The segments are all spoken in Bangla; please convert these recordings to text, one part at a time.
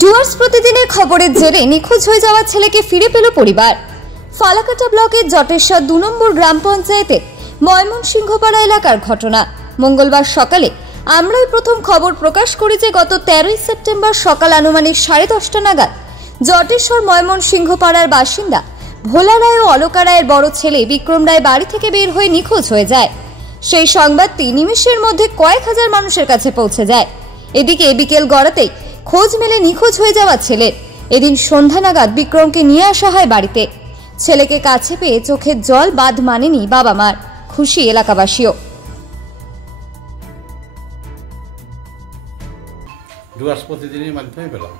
ডুয়ার্স প্রতিদিনের খবরের জেরে নিখোঁজ হয়ে যাওয়া ছেলেকে ফিরে পেল পরিবার। ফালাকাটা ব্লকের জটেশ্বর ২ নম্বর গ্রাম পঞ্চায়েতে ময়মনসিংহপাড়া এলাকার ঘটনা। মঙ্গলবার সকালে আমরাই প্রথম খবর প্রকাশ করি যে গত ১৩ই সেপ্টেম্বর সকাল আনুমানিক 10:30 নাগাদ জটেশ্বর ময়মনসিংহপাড়ার বাসিন্দা ভোলা রায় ও অলকা রায়ের বড় ছেলে বিক্রম রায় বাড়ি থেকে বের হয়ে নিখোঁজ হয়ে যায়। সেই সংবাদটি নিমেষের মধ্যে কয়েক হাজার মানুষের কাছে পৌঁছে যায়। এদিকে বিকেল গড়াতেই খোঁজ মেলে নিখোঁজ হয়ে যাওয়া ছেলের। এদিন সন্ধ্যা নাগাদ বিক্রমকে নিয়ে আসা হয় বাড়িতে। ছেলেকে কাছে পেয়ে চোখের জল বাঁধ মানেনি বাবা মার। খুশি এলাকাবাসীও। ডুয়ার্স প্রতিদিনের মাধ্যমে পেলাম।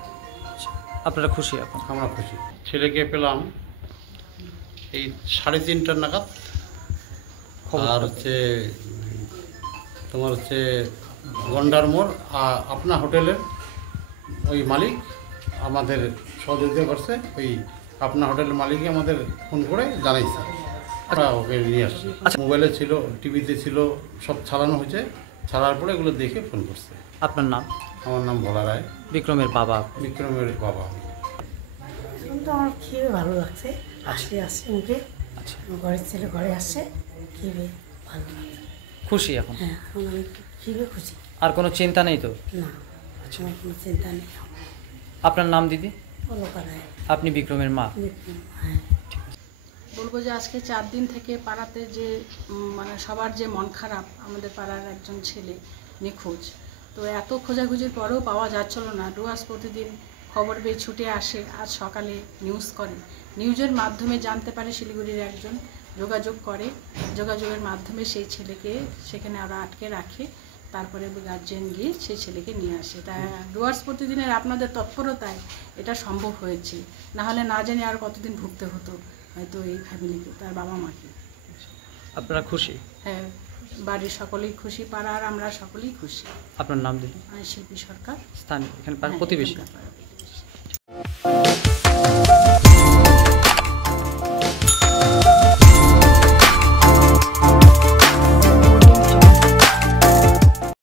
আপনারা খুশি? এখন আমরা খুশি। ছেলেকে পেলাম এই 3:30 নাগাদ। আর তোমার গন্ডার মোড় আপনার হোটেলের ওই মালিক আমাদের সহযোগিতা করছে। ওই আপনার হোটেলের মালিকই আমাদের ফোন করে জানাইছে, আমরা ওকে নিয়ে আসছি। মোবাইলে ছিল, টিভিতে ছিল, সব ছাড়ানো হয়েছে। ছাড়ার পরে এগুলো দেখে ফোন করছে। আপনার নাম? আমার নাম ভোলা রায়। বিক্রমের বাবা? বিক্রমের বাবা। এখন তো আমার খেয়ে ভালো লাগছে। আসছে মুখে। আচ্ছা, ঘরের ছেলে ঘরে আসছে, খেয়ে ভালো লাগছে। খুশি এখন? হ্যাঁ, এখন আমি খেয়ে খুশি। আর কোনো চিন্তা নেই তো? না, আমার কোনো চিন্তা নেই। আপনার নাম দিদি? অলকা রায়। আপনি বিক্রমের মা? হ্যাঁ। বলবো যে আজকে 4 দিন থেকে পাড়াতে যে মানে সবার যে মন খারাপ, আমাদের পাড়ার একজন ছেলে নিখোঁজ। তো এত খোঁজাখুঁজির পরেও পাওয়া যাচ্ছিল না। ডুয়ার্স প্রতিদিন খবর পেয়ে ছুটে আসে, আজ সকালে নিউজ করে। নিউজের মাধ্যমে জানতে পারে শিলিগুড়ির একজন যোগাযোগ করে। যোগাযোগের মাধ্যমে সেই ছেলেকে সেখানে আরও আটকে রাখে। তারপরে গার্জিয়ান গিয়ে সেই ছেলেকে নিয়ে আসে। তাই ডুয়ার্স প্রতিদিনের আপনাদের তৎপরতায় এটা সম্ভব হয়েছে। নাহলে না জানি আর কতদিন ভুগতে হতো হয়তো এই ফ্যামিলিকে, তার বাবা মাকে। আপনারা খুশি? হ্যাঁ, বাড়ির সকলেই খুশি, পাড়ার আমরা সকলেই খুশি। আপনার নাম দিদি? শিল্পী সরকার, স্থানীয় এখানে হ্যাঁ, প্রতিবেশী? এখানকার পাড়া।